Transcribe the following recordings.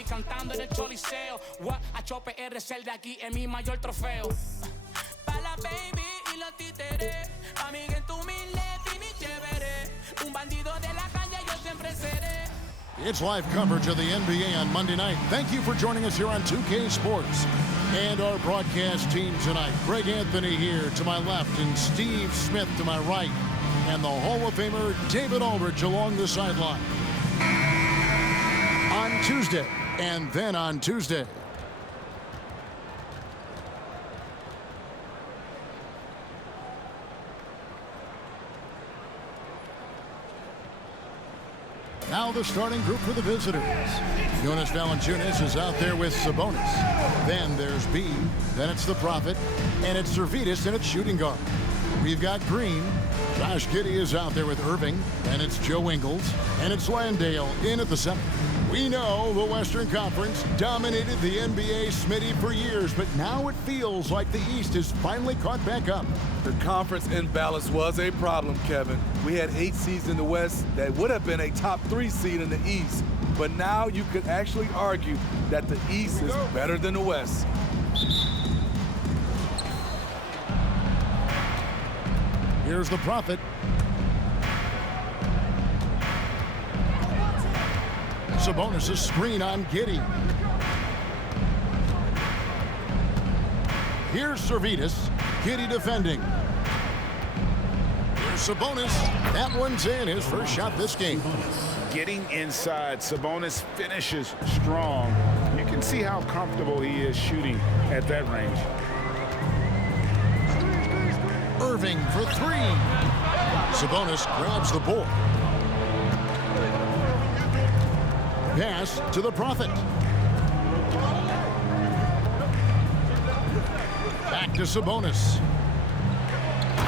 Miami cantando en el Choliseo. HPR ser de aquí es mi mayor trofeo. Pa' la baby y los títeres, pa' mí que tú humilde, fini chévere. Un bandido de la calle yo siempre seré. It's live coverage of the NBA on Monday night. Thank you for joining us here on 2K Sports. And our broadcast team tonight. Greg Anthony here to my left and Steve Smith to my right. And the Hall of Famer David Aldridge along the sideline. On Tuesday, and then on Tuesday. Now the starting group for the visitors. Jonas Valanciunas is out there with Sabonis. Then there's B. Then it's the Prophet. And it's Servetus and it's shooting guard. We've got Green. Josh Giddey is out there with Irving. And it's Joe Ingles. And it's Landale in at the center. We know the Western Conference dominated the NBA Smitty for years, but now it feels like the East has finally caught back up. The conference imbalance was a problem, Kevin. We had 8 seeds in the West that would have been a top 3 seed in the East, but now you could actually argue that the East is better than the West. Here's the Prophet. Sabonis' screen on Giddey. Here's Servetus. Giddey defending. Here's Sabonis. That one's in. His first shot this game. Getting inside, Sabonis finishes strong. You can see how comfortable he is shooting at that range. Irving for 3. Sabonis grabs the ball. Pass to the Prophet. Back to Sabonis.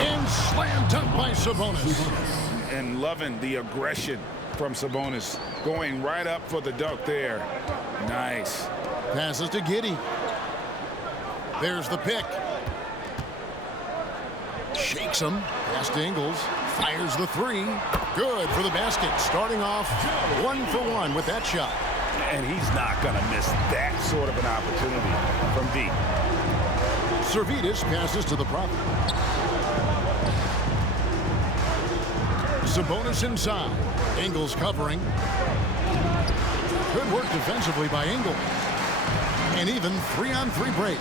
And slam dunk by Sabonis. And loving the aggression from Sabonis. Going right up for the dunk there. Nice. Passes to Giddey. There's the pick. Shakes him. Pass to Ingles. Fires the 3. Good for the basket. Starting off 1 for 1 with that shot. And he's not going to miss that sort of an opportunity from deep. Servetus passes to the Prophet. Sabonis inside. Ingles covering. Good work defensively by Ingles. And even 3-on-3 break.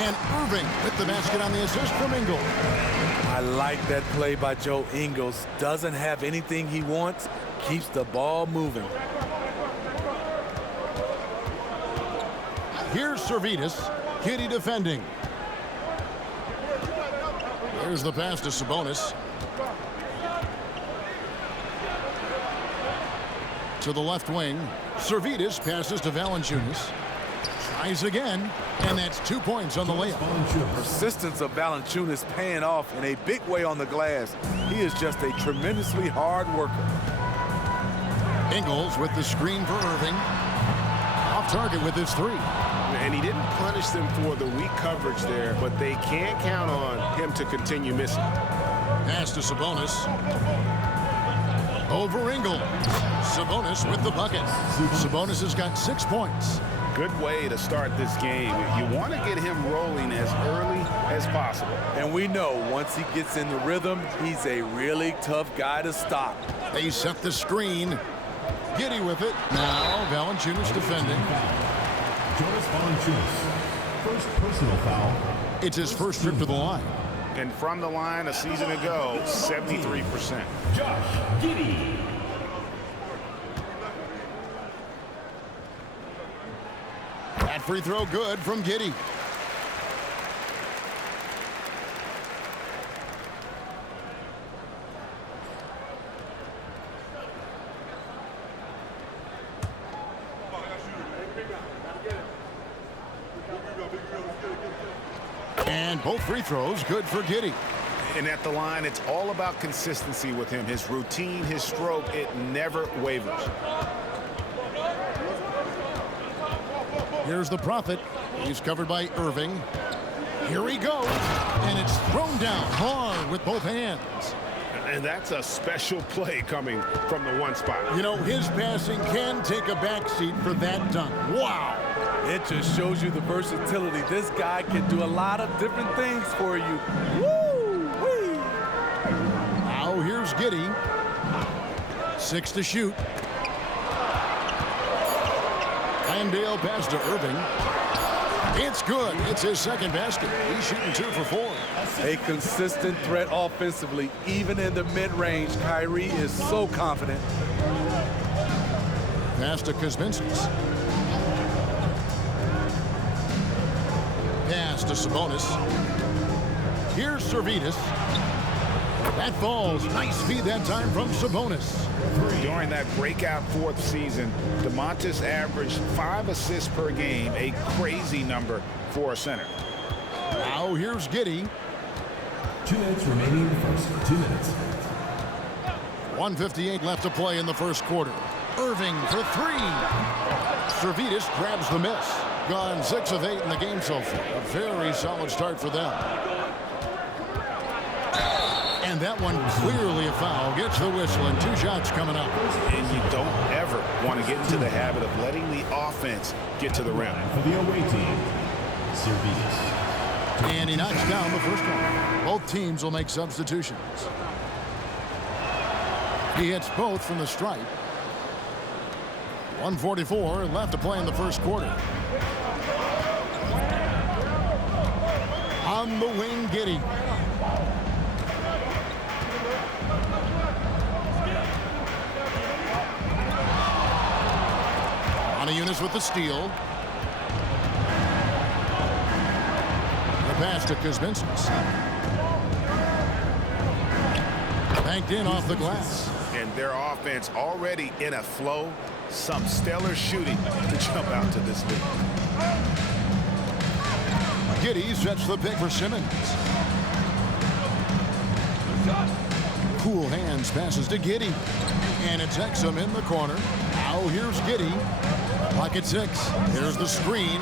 And Irving with the basket on the assist from Ingles. I like that play by Joe Ingles. Doesn't have anything he wants. Keeps the ball moving. Here's Servetus. Giddey defending. There's the pass to Sabonis. To the left wing. Servetus passes to Valanciunas. Tries again, and that's 2 points on the layup. The persistence of Valanciunas paying off in a big way on the glass. He is just a tremendously hard worker. Ingles with the screen for Irving. Off target with his 3. And he didn't punish them for the weak coverage there, but they can't count on him to continue missing. Pass to Sabonis. Over Ingles. Sabonis with the bucket. Sabonis has got 6 points. Good way to start this game. You want to get him rolling as early as possible. And we know once he gets in the rhythm, he's a really tough guy to stop. They set the screen. Giddey with it. Now Valanciunas defending. Jonas Valanciunas, first personal foul. It's his first trip to the line. And from the line a season ago, 73%. Josh Giddey. That free throw good from Giddey. And both free throws good for Giddey. And at the line, it's all about consistency with him. His routine, his stroke, it never wavers. Here's the Prophet. He's covered by Irving. Here he goes. And it's thrown down hard with both hands. And that's a special play coming from the one spot. You know, his passing can take a backseat for that dunk. Wow. It just shows you the versatility. This guy can do a lot of different things for you. Woo-wee! Now here's Giddey. 6 to shoot. Landale pass to Irving. It's good. It's his second basket. He's shooting 2 for 4. A consistent threat offensively, even in the mid-range. Kyrie is so confident. Pass to Kuzminskis. Pass to Sabonis. Here's Servetus. That falls. Nice feed that time from Sabonis. During that breakout fourth season, DeMontis averaged 5 assists per game, a crazy number for a center. Now here's Giddey. 2 minutes remaining in the first. 2 minutes. 1:58 left to play in the first quarter. Irving for 3. Servetus grabs the miss. Gone 6 of 8 in the game so far. A very solid start for them. And that one clearly a foul. Gets the whistle and 2 shots coming up. And you don't ever want to get into the habit of letting the offense get to the rim. For the away team, Servetus. And he knocks down the first one. Both teams will make substitutions. He hits both from the stripe. 1:44 left to play in the first quarter. On the wing, Giddey. Unis with the steal. The pass to Kuzminskis. Banked in off the glass. And their offense already in a flow. Some stellar shooting to jump out to this lead. Giddey sets the pick for Simmons. Cool hands passes to Giddey. And it's Exum in the corner. Now here's Giddey. Pocket 6. Here's the screen.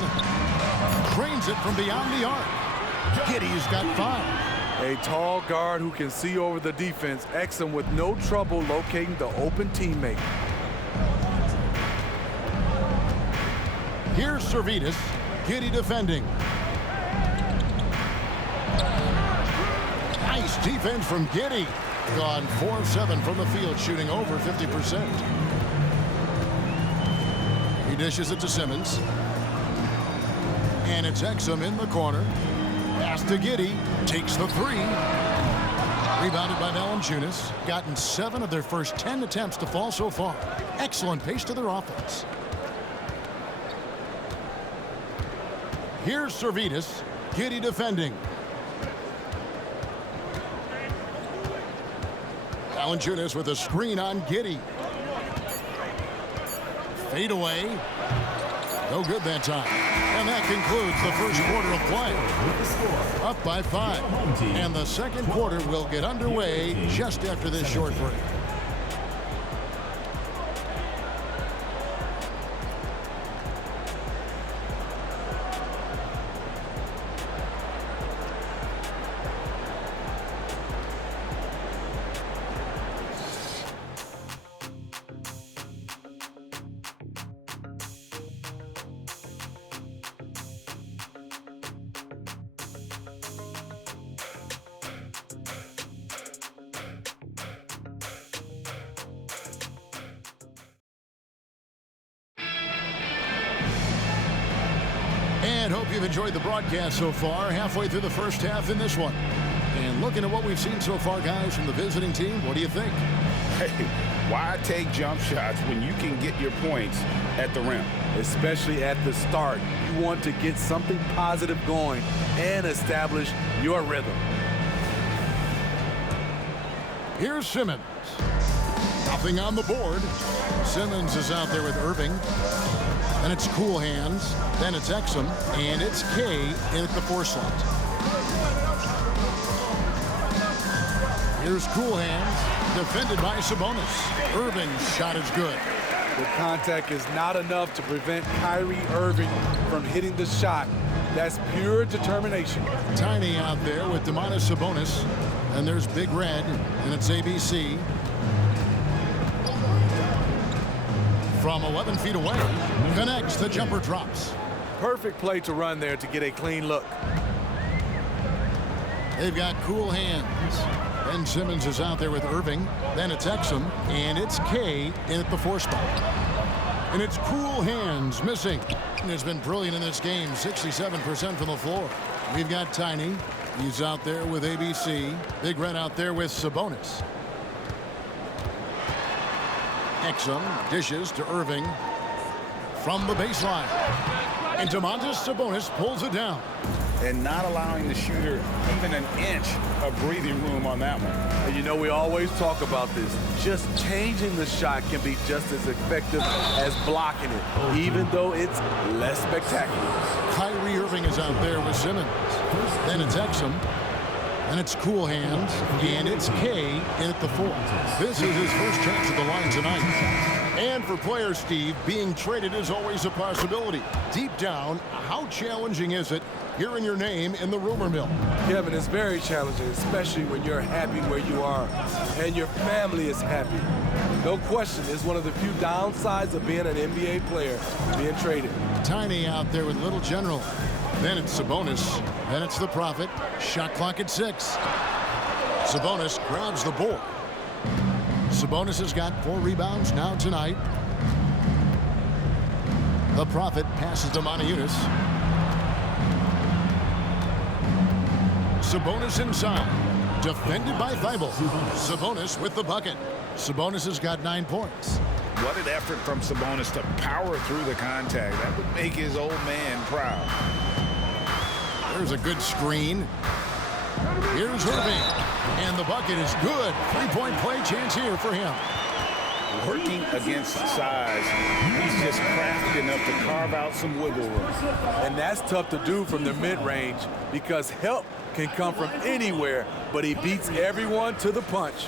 Cranes it from beyond the arc. Giddey's got 5. A tall guard who can see over the defense. Exum with no trouble locating the open teammate. Here's Servetus. Giddey defending. Nice defense from Giddey. Gone 4 of 7 from the field, shooting over 50%. He dishes it to Simmons. And it's Exum in the corner. Pass to Giddey. Takes the 3. Rebounded by Valanciunas. Gotten 7 of their first 10 attempts to fall so far. Excellent pace to their offense. Here's Servetus. Giddey defending. Valanciunas with a screen on Giddey. Fade away. No good that time. And that concludes the first quarter of play. Up by 5. And the second quarter will get underway just after this short break. And hope you've enjoyed the broadcast so far. Halfway through the first half in this one. And looking at what we've seen so far, guys, from the visiting team, what do you think? Hey, why take jump shots when you can get your points at the rim? Especially at the start. You want to get something positive going and establish your rhythm. Here's Simmons. Nothing on the board. Simmons is out there with Irving. Then it's Cool Hands. Then it's Exum. And it's K in at the 4 slot. Here's Cool Hands. Defended by Sabonis. Irving's shot is good. The contact is not enough to prevent Kyrie Irving from hitting the shot. That's pure determination. Tiny out there with Domantas Sabonis. And there's Big Red, and it's ABC. From 11 feet away, connects, the jumper drops. Perfect play to run there to get a clean look. They've got cool hands. Ben Simmons is out there with Irving. Then it's Exum, and it's Kay in at the 4 spot. And it's cool hands missing. And has been brilliant in this game, 67% from the floor. We've got Tiny. He's out there with ABC. Big Red out there with Sabonis. Exum dishes to Irving from the baseline. And Domantas Sabonis pulls it down. And not allowing the shooter even an inch of breathing room on that one. And you know, we always talk about this. Just changing the shot can be just as effective as blocking it, even though it's less spectacular. Kyrie Irving is out there with Simmons. Then it's Exum. And it's cool hands. And it's Kay in at the 4. This is his first chance at the line tonight. And for players, Steve, being traded is always a possibility. Deep down, how challenging is it hearing your name in the rumor mill? Kevin, it's very challenging, especially when you're happy where you are and your family is happy. No question, it's one of the few downsides of being an NBA player, being traded. Tiny out there with Little General. Then it's Sabonis. Then it's the Prophet. Shot clock at 6. Sabonis grabs the board. Sabonis has got 4 rebounds now tonight. The Prophet passes to Moniunas. Sabonis inside. Defended by Thibault. Sabonis with the bucket. Sabonis has got 9 points. What an effort from Sabonis to power through the contact. That would make his old man proud. There's a good screen. Here's Irving. And the bucket is good. 3-point play chance here for him. Working against size, he's just crafty enough to carve out some wiggle room. And that's tough to do from the mid-range because help can come from anywhere, but he beats everyone to the punch.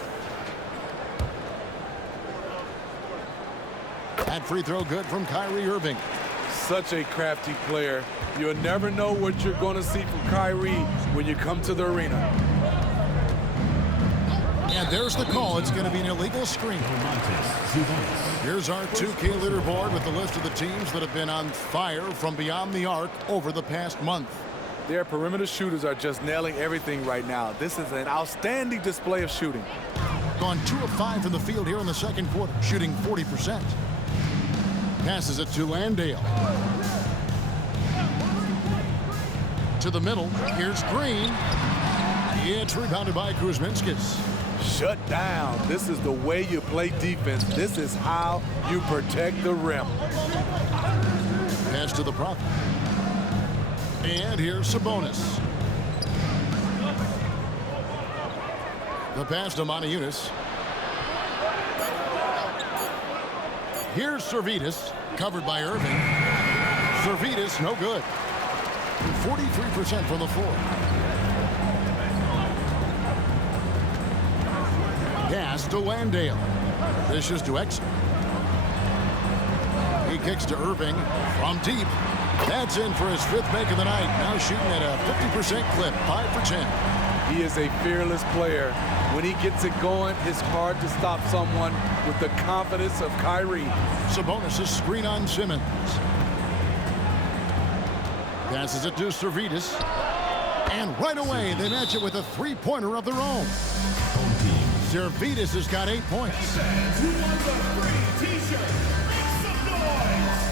That free throw good from Kyrie Irving. Such a crafty player. You'll never know what you're going to see from Kyrie when you come to the arena. And there's the call. It's going to be an illegal screen. Here's our 2K leaderboard with the list of the teams that have been on fire from beyond the arc over the past month. Their perimeter shooters are just nailing everything right now. This is an outstanding display of shooting. Gone 2 of 5 from the field here in the second quarter, shooting 40%. Passes it to Landale. To the middle. Here's Green. It's rebounded by Kuzminskis. Shut down. This is the way you play defense. This is how you protect the rim. Pass to the Prophet. And here's Sabonis. The pass to Moniunas. Here's Servetus, covered by Irving. Servetus, no good. 43% from the floor. Pass to Landale. Dishes to Exum. He kicks to Irving from deep. That's in for his 5th make of the night. Now shooting at a 50% clip, 5 for 10. He is a fearless player. When he gets it going, it's hard to stop someone with the confidence of Kyrie. Sabonis' screen on Simmons. Passes it to Servetus. And right away, they match it with a 3-pointer of their own. Servetus has got 8 points. Who wants a free t-shirt? Make some noise!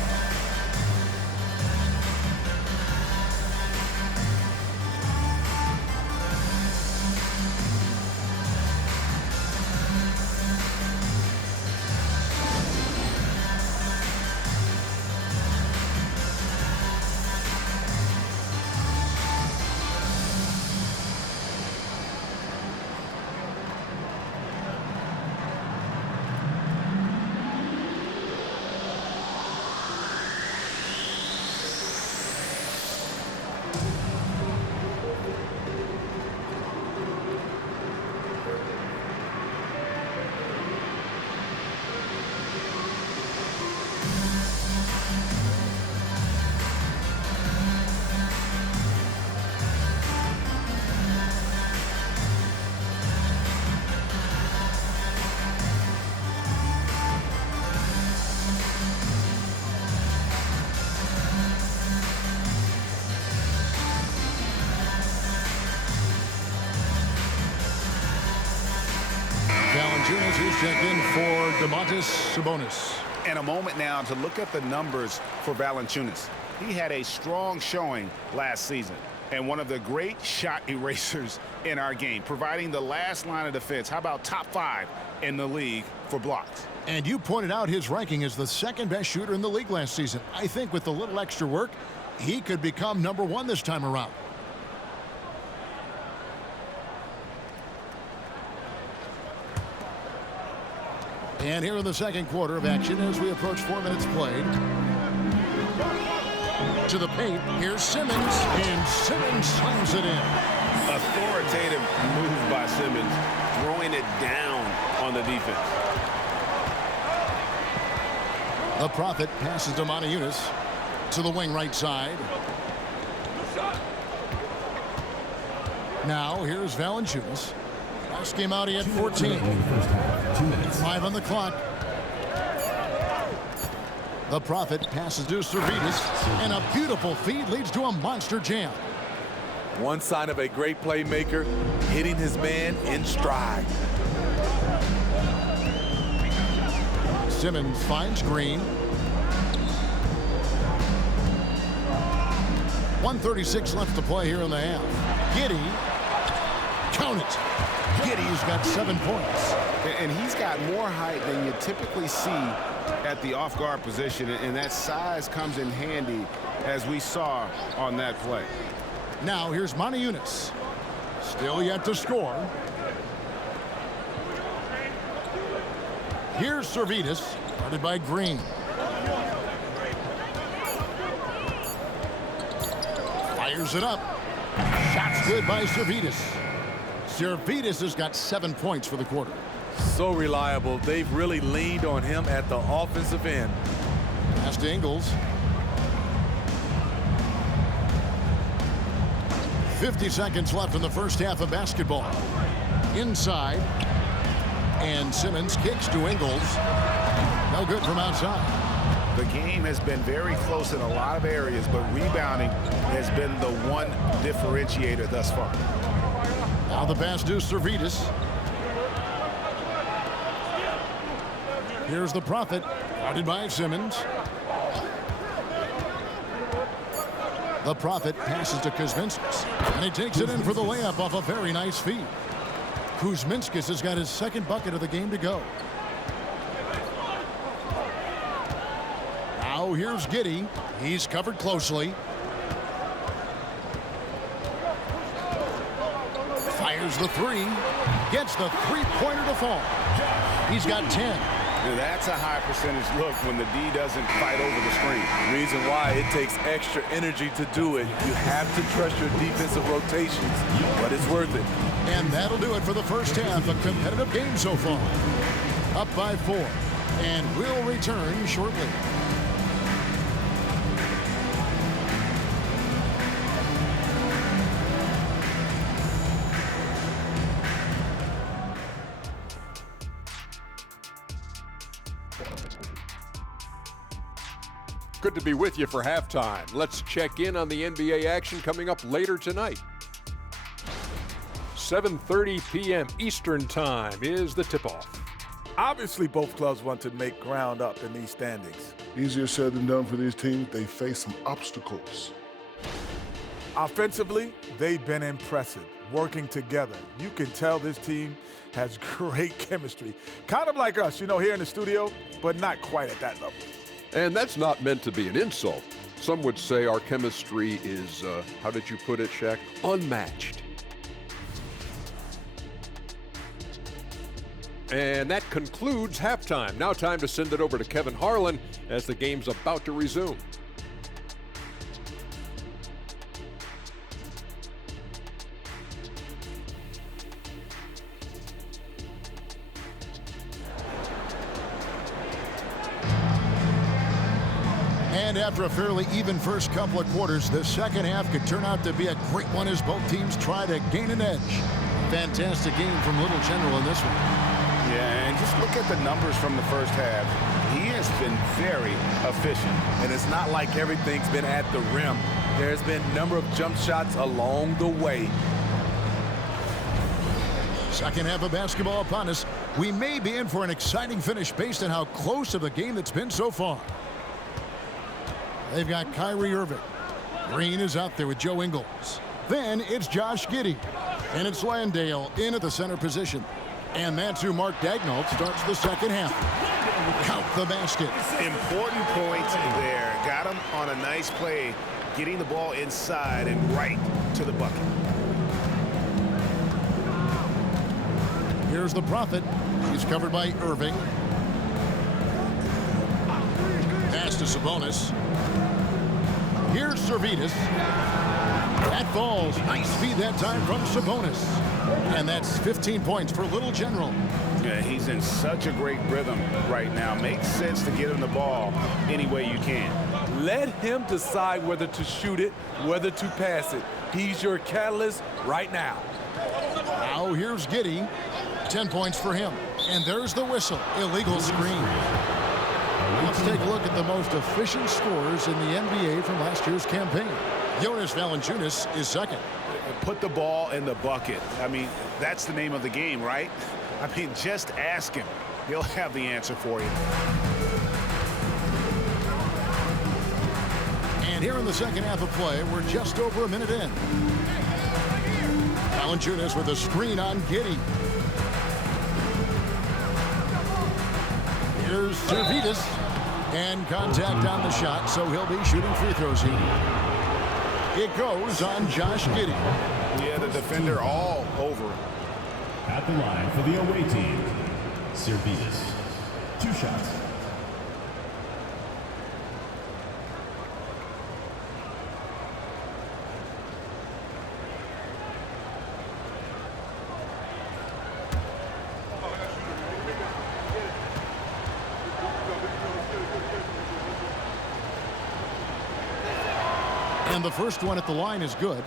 as he's checked in for Sabonis. And a moment now to look at the numbers for Valanciunas. He had a strong showing last season and one of the great shot erasers in our game, providing the last line of defense. How about top 5 in the league for blocks? And you pointed out his ranking as the second best shooter in the league last season. I think with a little extra work, he could become number 1 this time around. And here in the second quarter of action as we approach 4 minutes played. To the paint, here's Simmons, and Simmons slams it in. Authoritative move by Simmons, throwing it down on the defense. The Prophet passes to Moniunas to the wing right side. Now here's Valanciunas. Last game out, he had 14. 5 on the clock. The Prophet passes to Servetus, and a beautiful feed leads to a monster jam. One sign of a great playmaker, hitting his man in stride. Simmons finds Green. 1:36 left to play here in the half. Giddey, count it. Giddey's got 7 points. And he's got more height than you typically see at the off-guard position, and that size comes in handy as we saw on that play. Now here's Moniunas. Still yet to score. Here's Servetus, guarded by Green. Fires it up. Shot's good by Servetus. Servetus has got 7 points for the quarter. So reliable. They've really leaned on him at the offensive end. Pass to Ingles. 50 seconds left in the first half of basketball. Inside. And Simmons kicks to Ingles. No good from outside. The game has been very close in a lot of areas, but rebounding has been the one differentiator thus far. Now the pass to Servetus. Here's the Prophet, guarded by Simmons. The Prophet passes to Kuzminskas, and he takes it in for the layup off a very nice feed. Kuzminskas has got his second bucket of the game to go. Now here's Giddey. He's covered closely. Fires the three. Gets the three-pointer to fall. He's got 10. That's a high percentage look when the D doesn't fight over the screen. Reason why it takes extra energy to do it. You have to trust your defensive rotations, but it's worth it. And that'll do it for the first half. A competitive game so far. Up by 4. And we'll return shortly. Good to be with you for halftime. Let's check in on the NBA action coming up later tonight. 7:30 p.m. Eastern Time is the tip-off. Obviously, both clubs want to make ground up in these standings. Easier said than done for these teams. They face some obstacles. Offensively, they've been impressive, working together. You can tell this team has great chemistry. Kind of like us, here in the studio, but not quite at that level. And that's not meant to be an insult. Some would say our chemistry is, how did you put it, Shaq? Unmatched. And that concludes halftime. Now time to send it over to Kevin Harlan as the game's about to resume. And after a fairly even first couple of quarters, the second half could turn out to be a great one as both teams try to gain an edge. Fantastic game from Little General in this one. Yeah, and just look at the numbers from the first half. He has been very efficient. And it's not like everything's been at the rim. There's been a number of jump shots along the way. Second half of basketball upon us. We may be in for an exciting finish based on how close of a game that's been so far. They've got Kyrie Irving. Green is out there with Joe Ingles. Then it's Josh Giddey. And it's Landale in at the center position. And that's who Mark Daigneault starts the second half. Count the basket. Important points there. Got him on a nice play, getting the ball inside and right to the bucket. Here's the Prophet. He's covered by Irving. Pass to Sabonis. Here's Servetus. That falls. Nice speed that time from Sabonis. And that's 15 points for Little General. Yeah, he's in such a great rhythm right now. Makes sense to get him the ball any way you can. Let him decide whether to shoot it, whether to pass it. He's your catalyst right now. Now here's Giddey. 10 points for him. And there's the whistle. Illegal screen. Let's take a look at the most efficient scorers in the NBA from last year's campaign. Jonas Valanciunas is second. Put the ball in the bucket. I mean, that's the name of the game, right? I mean, just ask him. He'll have the answer for you. And here in the second half of play, we're just over a minute in. Valanciunas with a screen on Giddey. Here's Servetus. And contact on the shot, so he'll be shooting free throws here. It goes on Josh Giddey. Yeah, the defender all over. At the line for the away team, Servetus. 2 shots. And the first one at the line is good.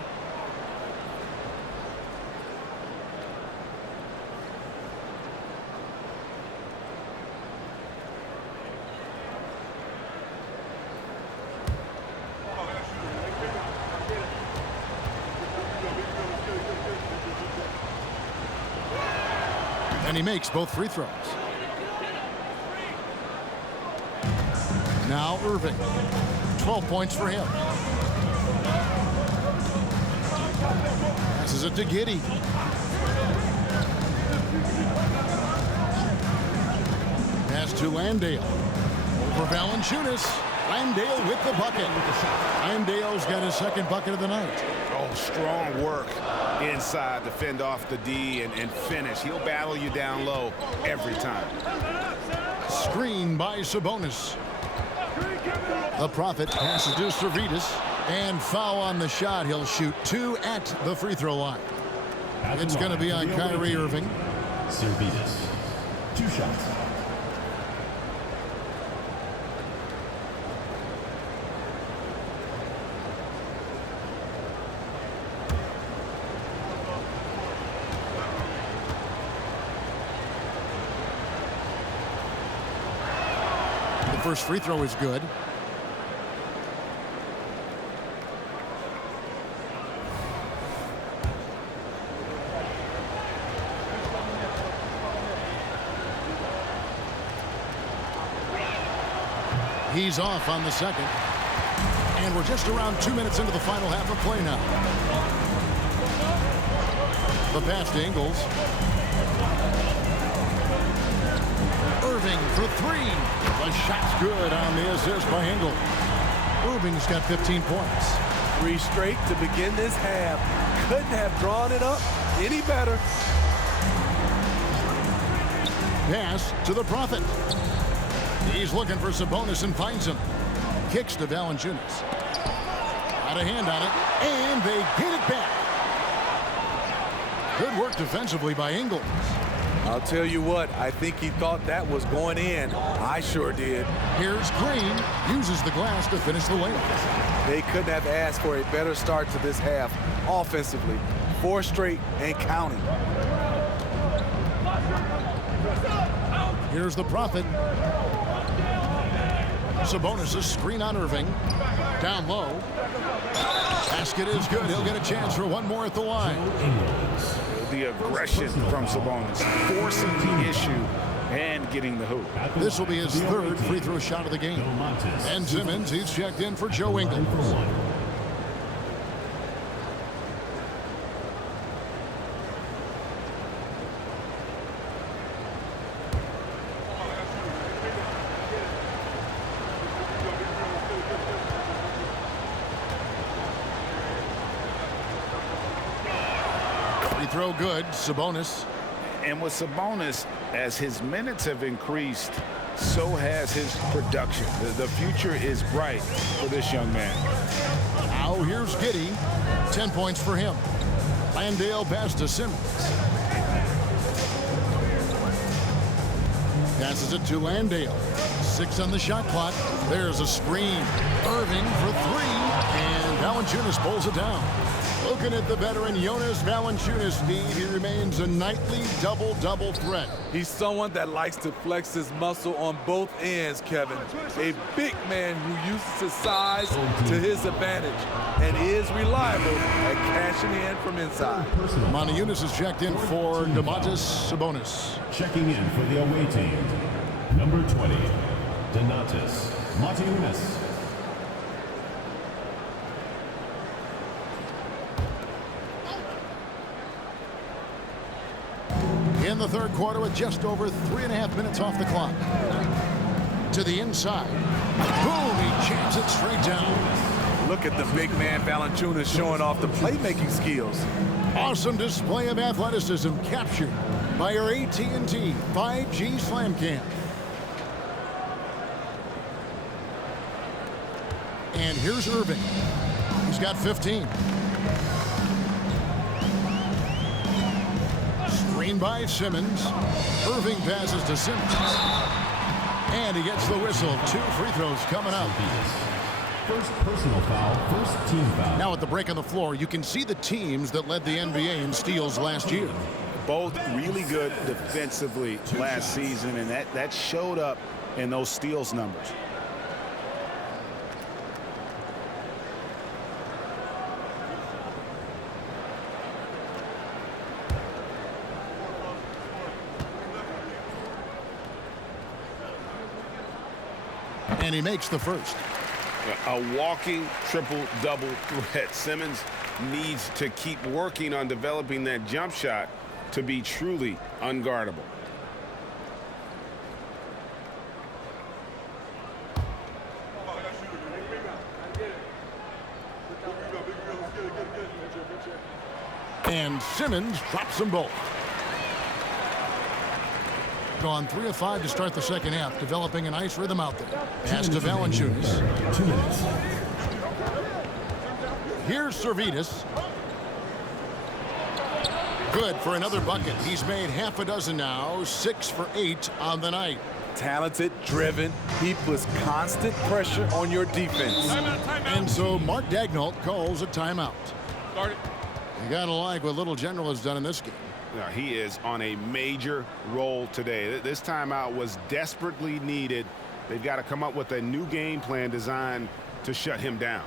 And he makes both free throws. Now Irving. 12 points for him. Passes it to Giddey. Pass to Landale. Over Valanciunas. Landale with the bucket. Landale's got his second bucket of the night. Oh, strong work inside to fend off the D and finish. He'll battle you down low every time. Screen by Sabonis. The Prophet passes to Servetus. And foul on the shot. He'll shoot 2 at the free throw line. It's going to be on Kyrie Irving. Servetus. 2 shots. The first free throw is good. He's off on the second. And we're just around 2 minutes into the final half of play now. The pass to Ingles. Irving for 3. The shot's good on the assist by Ingles. Irving's got 15 points. 3 straight to begin this half. Couldn't have drawn it up any better. Pass to the Prophet. He's looking for Sabonis and finds him. Kicks to Valanciunas. Got a hand on it, and they get it back. Good work defensively by Ingles. I'll tell you what, I think he thought that was going in. I sure did. Here's Green. Uses the glass to finish the layup. They couldn't have asked for a better start to this half offensively. 4 straight and counting. Here's the Prophet. Sabonis' screen on Irving. Down low. Basket is good. He'll get a chance for one more at the line. The aggression from Sabonis, forcing the issue and getting the hoop. This will be his third free throw shot of the game. And Simmons, he's checked in for Joe Ingles. Free throw good, Sabonis. And with Sabonis, as his minutes have increased, so has his production. The future is bright for this young man. Now here's Giddey. 10 points for him. Landale pass to Simmons. Passes it to Landale. 6 on the shot clock. There's a screen. Irving for 3. And Valanciunas pulls it down. Looking at the veteran Jonas Valanciunas, Steve, he remains a nightly double-double threat. He's someone that likes to flex his muscle on both ends, Kevin. A big man who uses his size to his advantage and is reliable at cashing in from inside. Valanciunas is checked in for Domantas Sabonis. Checking in for the away team, number 20, Donatas Valanciunas. In the third quarter with just over 3.5 minutes off the clock. To the inside. Boom, he jams it straight down. Look at the big man Valanciunas showing off the playmaking skills. Awesome display of athleticism captured by our AT&T 5G Slam Cam. And here's Irving. He's got 15. Screen by Simmons. Irving passes to Simmons. And he gets the whistle. 2 free throws coming up. First personal foul, first team foul. Now at the break on the floor, you can see the teams that led the NBA in steals last year. Both really good defensively last season, and that showed up in those steals numbers. And he makes the first. A walking triple-double threat. Simmons needs to keep working on developing that jump shot to be truly unguardable. And Simmons drops them both. Gone 3 of 5 to start the second half, developing a nice rhythm out there. Pass to Valanciunas. 2 minutes. Here's Servetus. Good for another bucket. He's made half a dozen now, 6 for 8 on the night. Talented, driven, he puts constant pressure on your defense. And so Mark Daigneault calls a timeout. You gotta like what Little General has done in this game. Now, he is on a major role today. This timeout was desperately needed. They've got to come up with a new game plan designed to shut him down.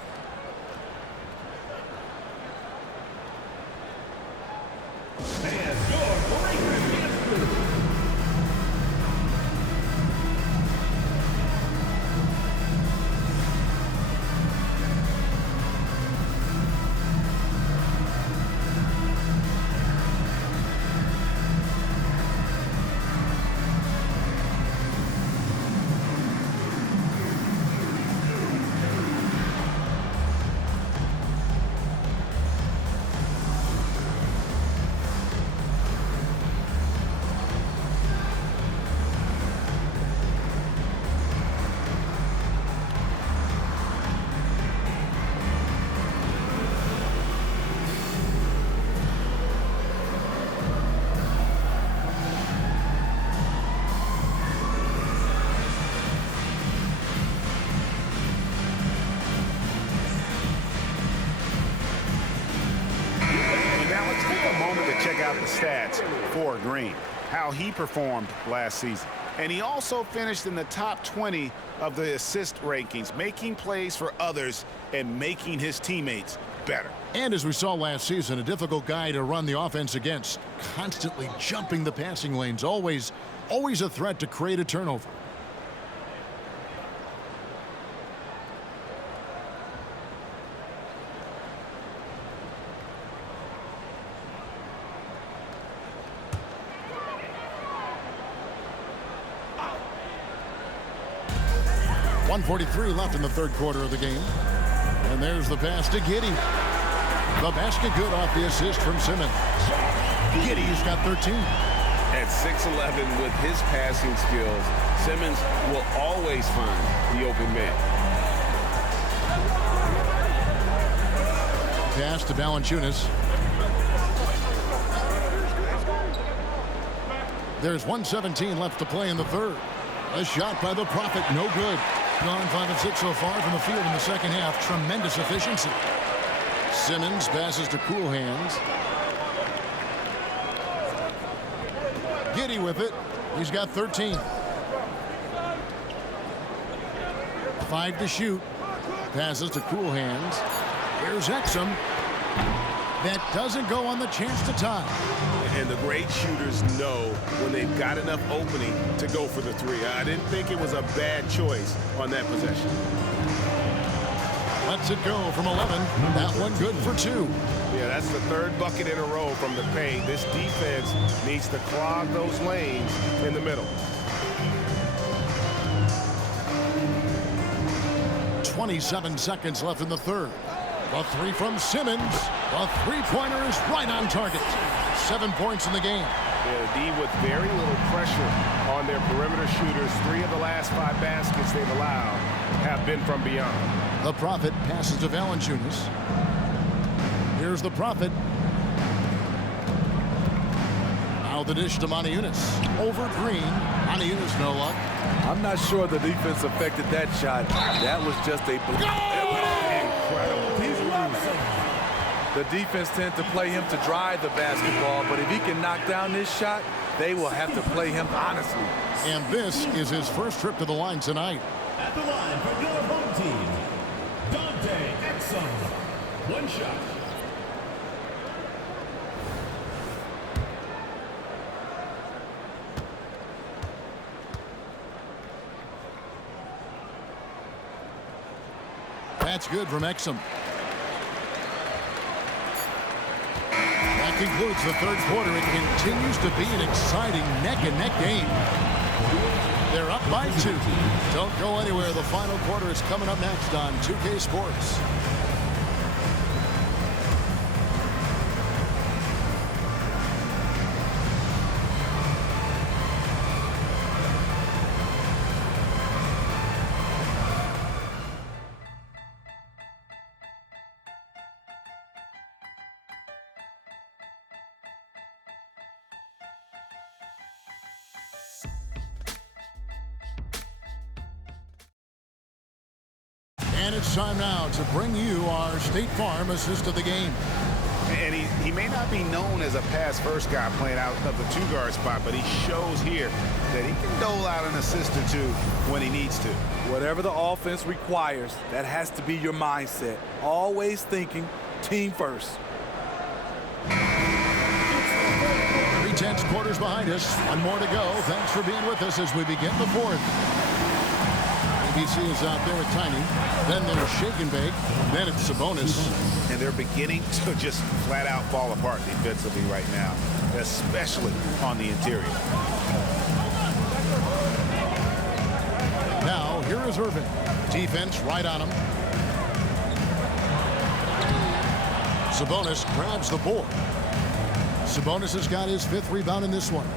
Check out the stats for Green, how he performed last season. And he also finished in the top 20 of the assist rankings, making plays for others and making his teammates better. And as we saw last season, a difficult guy to run the offense against, constantly jumping the passing lanes, always a threat to create a turnover. .143 left in the third quarter of the game. And there's the pass to Giddey. The basket good off the assist from Simmons. Giddey's got 13. At 6'11" with his passing skills, Simmons will always find the open man. Pass to Valanciunas. There's 1:17 left to play in the third. A shot by the Prophet, no good. Gone 5 of 6 so far from the field in the second half. Tremendous efficiency. Simmons passes to cool hands. Giddey with it. He's got 13. 5 to shoot. Passes to cool hands. Here's Exum. That doesn't go on the chance to tie. And the great shooters know when they've got enough opening to go for the three. I didn't think it was a bad choice on that possession. Lets it go from 11. That one good for 2. Yeah, that's the third bucket in a row from the paint. This defense needs to clog those lanes in the middle. 27 seconds left in the third. A three from Simmons. A three-pointer is right on target. 7 points in the game. Yeah, the D with very little pressure on their perimeter shooters. 3 of the last 5 baskets they've allowed have been from beyond. The Prophet passes to Valanciunas. Here's the Prophet. Now the dish to Montejunas. Over Green. Montejunas no luck. I'm not sure the defense affected that shot. That was just a incredible. The defense tends to play him to drive the basketball, but if he can knock down this shot, they will have to play him honestly. And this is his first trip to the line tonight. At the line for your home team, Dante Exum. 1 shot. That's good from Exum. That concludes the third quarter. It continues to be an exciting neck-and-neck game. They're up by 2. Don't go anywhere. The final quarter is coming up next on 2K Sports. And it's time now to bring you our State Farm assist of the game. And he may not be known as a pass-first guy playing out of the 2-guard spot, but he shows here that he can dole out an assist or 2 when he needs to. Whatever the offense requires, that has to be your mindset. Always thinking team first. 3/10 quarters behind us. 1 more to go. Thanks for being with us as we begin the fourth. ABC is out there with Tiny. Then there's Shake and Bake. Then it's Sabonis. And they're beginning to just flat out fall apart defensively right now, especially on the interior. Now, here is Irving. Defense right on him. Sabonis grabs the board. Sabonis has got his 5th rebound in this one.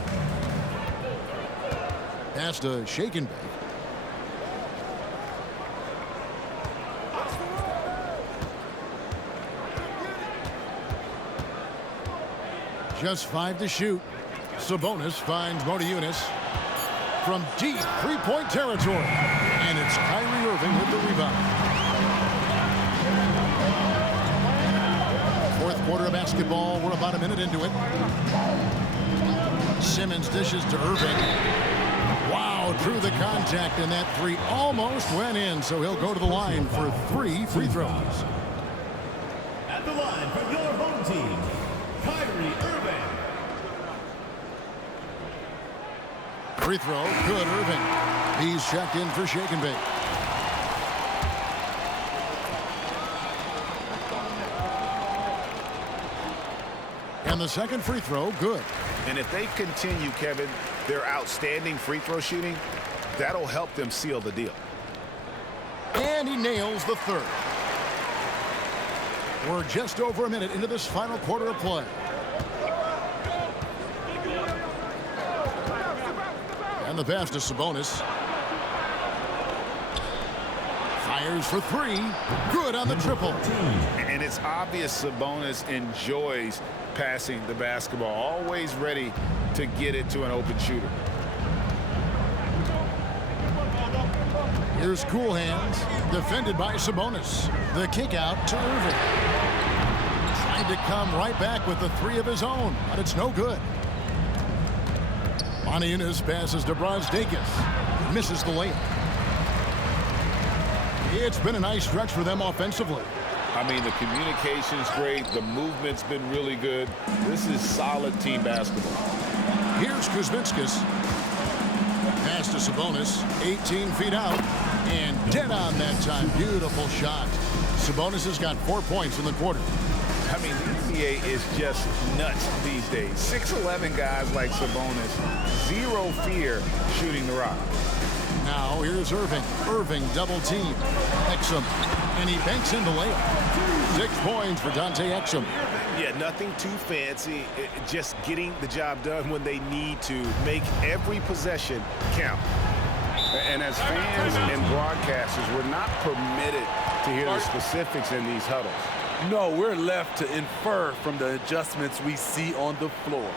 Pass to Shake and Bake. Just 5 to shoot. Sabonis finds Montejunas from deep 3-point territory. And it's Kyrie Irving with the rebound. 4th quarter of basketball. We're about a minute into it. Simmons dishes to Irving. Wow. Oh, drew the contact, and that three almost went in, so he'll go to the line for 3 free throws. At the line for your home team, Kyrie Irving. Free throw, good, Irving. He's checked in for shake and bake. And the second free throw, good. And if they continue, Kevin, their outstanding free throw shooting, that'll help them seal the deal. And he nails the third. We're just over a minute into this final quarter of play. And the pass to Sabonis. Fires for 3. Good on the triple. And it's obvious Sabonis enjoys passing the basketball, always ready to get it to an open shooter. Here's Cool Hands, defended by Sabonis. The kick out to Irving. Trying to come right back with the 3 of his own, but it's no good. Moniunas passes to Brazdeikis. Misses the layup. It's been a nice stretch for them offensively. I mean, the communication's great. The movement's been really good. This is solid team basketball. Here's Kuzminskis. Pass to Sabonis. 18 feet out. And dead on that time. Beautiful shot. Sabonis has got 4 points in the quarter. I mean, the NBA is just nuts these days. 6'11" guys like Sabonis. Zero fear shooting the rock. Now here's Irving. Irving double team. Exum. And he banks in the layup. 6 points for Dante Exum. Yeah, nothing too fancy. Just getting the job done when they need to. Make every possession count. And as fans and broadcasters, we're not permitted to hear the specifics in these huddles. No, we're left to infer from the adjustments we see on the floor.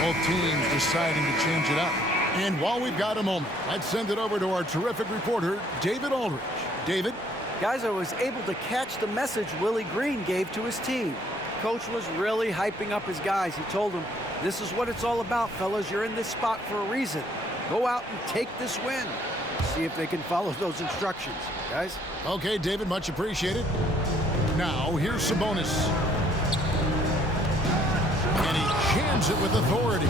Both teams deciding to change it up. And while we've got a moment, let's send it over to our terrific reporter, David Aldridge. David? Guys, I was able to catch the message Willie Green gave to his team. Coach was really hyping up his guys. He told them, this is what it's all about, fellas. You're in this spot for a reason. Go out and take this win. See if they can follow those instructions, guys. Okay, David, much appreciated. Now, here's Sabonis. And he jams it with authority.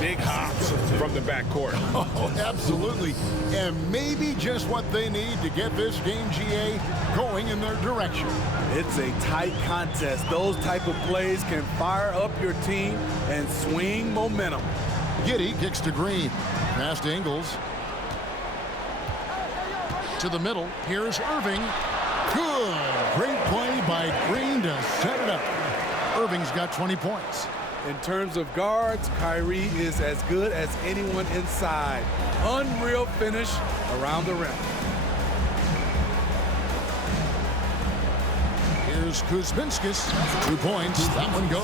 Big hops from the backcourt. Oh, absolutely. And maybe just what they need to get this game, GA, going in their direction. It's a tight contest. Those type of plays can fire up your team and swing momentum. Giddey kicks to Green. Pass to Ingles. To the middle. Here's Irving. Good. Great play by Green to set it up. Irving's got 20 points. In terms of guards, Kyrie is as good as anyone inside. Unreal finish around the rim. Here's Kuzminskis. 2 points. That one goes.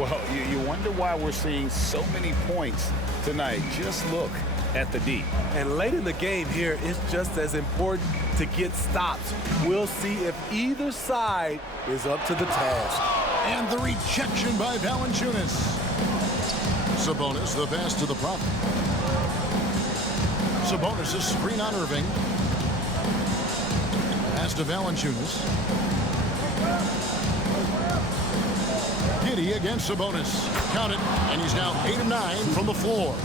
Well, you wonder why we're seeing so many points tonight. Just look at the D. And late in the game here, it's just as important to get stops. We'll see if either side is up to the task. And the rejection by Valanciunas. Sabonis, the pass to the Prophet. Sabonis' screen on Irving. Pass to Valanciunas. Giddey against Sabonis. Count it, and he's now 8 of 9 from the floor.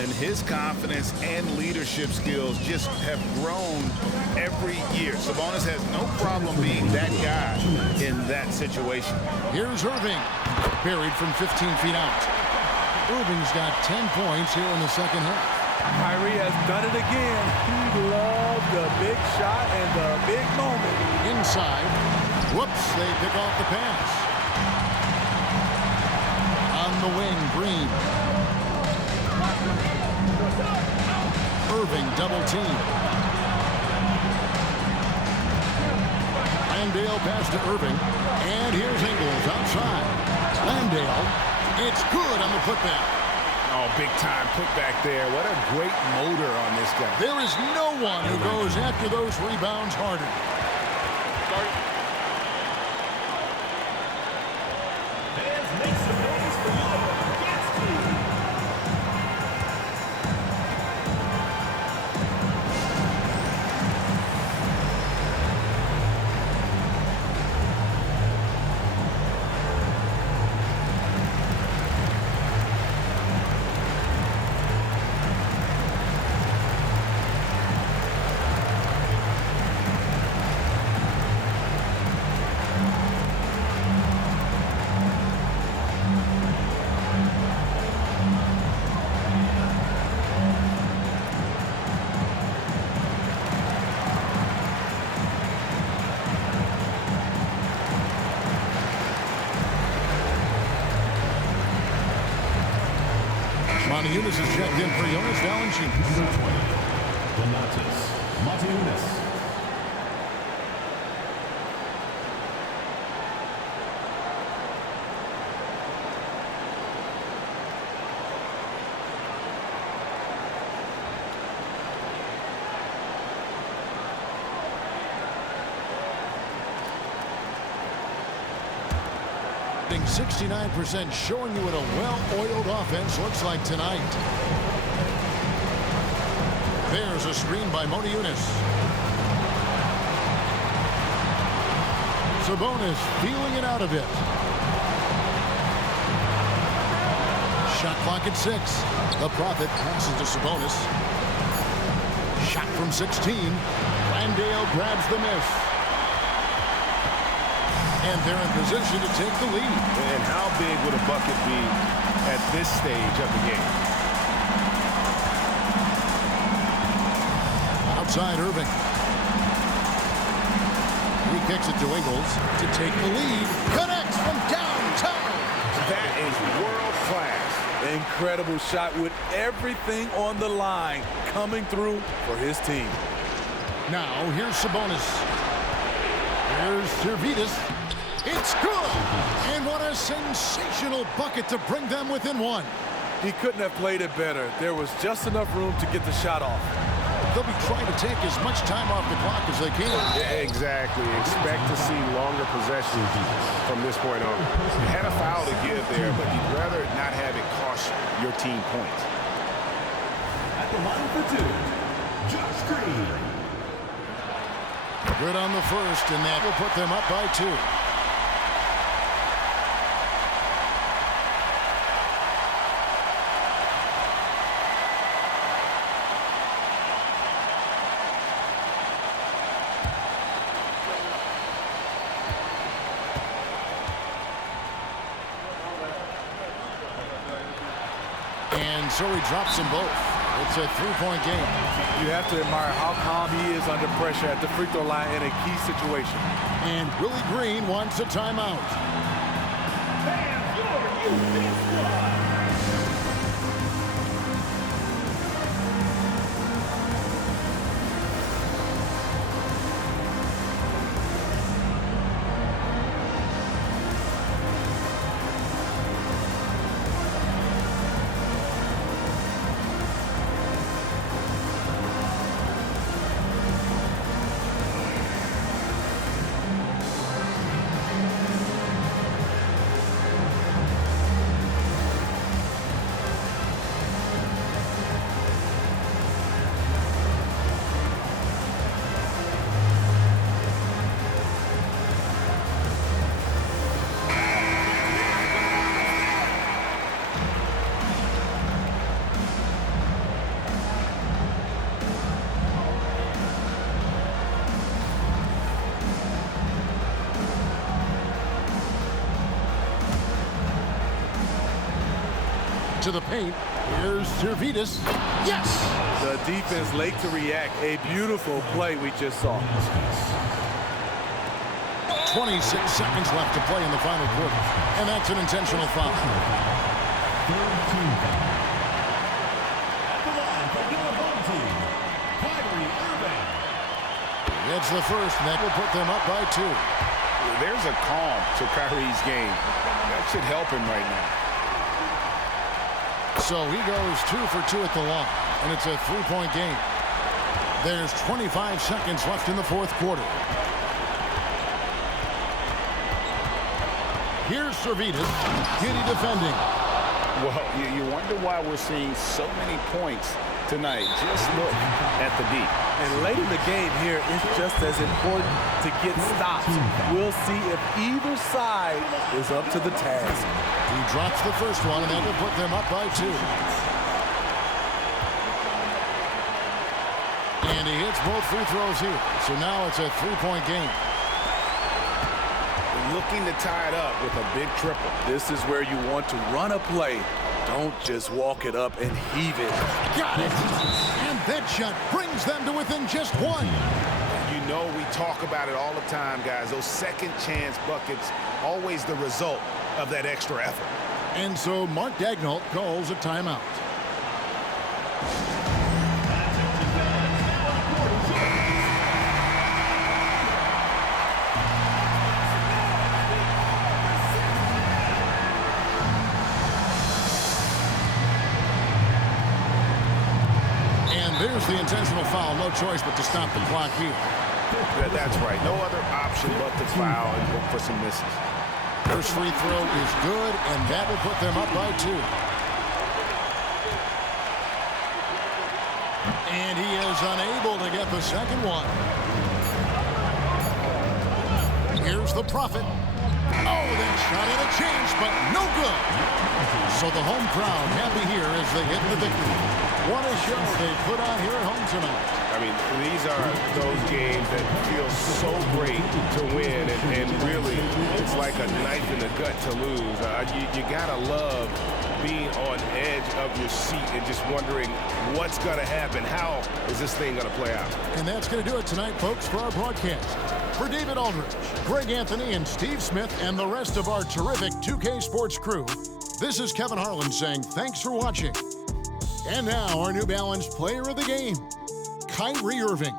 And his confidence and leadership skills just have grown every year. Sabonis has no problem being that guy in that situation. Here's Irving, buried from 15 feet out. Irving's got 10 points here in the second half. Kyrie has done it again. He loves the big shot and the big moment. Inside. Whoops, they pick off the pass. On the wing, Green. Irving double team. Landale pass to Irving. And here's Ingles outside. Landale. It's good on the putback. Oh, big time putback there. What a great motor on this guy. There is no one who goes after those rebounds harder. Eunice is checked in for Jonas Valanciunas. Number 20, Donatas Motiejunas. Hitting 69%, showing you what a well-oiled offense looks like tonight. There's a screen by Motiejunas. Sabonis feeling it out a bit. Shot clock at 6. The Prophet passes to Sabonis. Shot from 16. Landale grabs the miss. And they're in position to take the lead. And how big would a bucket be at this stage of the game? Outside Irving. He kicks it to Ingles to take the lead. Connects from downtown. That is world class. Incredible shot with everything on the line coming through for his team. Now here's Sabonis. Here's Servidis. It's good! And what a sensational bucket to bring them within one. He couldn't have played it better. There was just enough room to get the shot off. They'll be trying to take as much time off the clock as they can. Yeah, exactly. Expect to see longer possessions from this point on. You had a foul to give there, but you'd rather not have it cost your team points. At the line for 2, Josh Green. Good on the first, and that will put them up by 2. And so he drops them both. It's a 3-point game. You have to admire how calm he is under pressure at the free throw line in a key situation. And Willie Green wants a timeout. To the paint. Here's Servetus. Yes! The defense late to react. A beautiful play we just saw. 26 seconds left to play in the final quarter. And that's an intentional foul. It's the first, and that will put them up by 2. There's a calm to Kyrie's game. That should help him right now. So he goes 2 for 2 at the line, and it's a 3-point game. There's 25 seconds left in the fourth quarter. Here's Servetus. Giddy defending. Well, you wonder why we're seeing so many points tonight. Just look at the D. And late in the game here, it's just as important to get stops. We'll see if either side is up to the task. He drops the first one, and that will put them up by 2. And he hits both free throws here. So now it's a 3-point game. Looking to tie it up with a big triple. This is where you want to run a play. Don't just walk it up and heave it. Got it! And that shot brings them to within just 1. You know we talk about it all the time, guys. Those second chance buckets, always the result of that extra effort. And so Mark Daigneault calls a timeout. There's the intentional foul. No choice but to stop the clock here. That's right. No other option but to foul and look for some misses. First free throw is good, and that will put them up by 2. And he is unable to get the second one. Here's the Prophet. Oh, that shot had a chance, but no good. So the home crowd happy here as they hit the victory. What a show they put on here at home tonight. I mean, these are those games that feel so great to win, and really, it's like a knife in the gut to lose. You gotta love being on edge of your seat and just wondering what's gonna happen. How is this thing gonna play out? And that's gonna do it tonight, folks, for our broadcast. For David Aldridge, Greg Anthony, and Steve Smith, and the rest of our terrific 2K Sports crew, this is Kevin Harlan saying thanks for watching. And now, our New Balance player of the game, Kyrie Irving.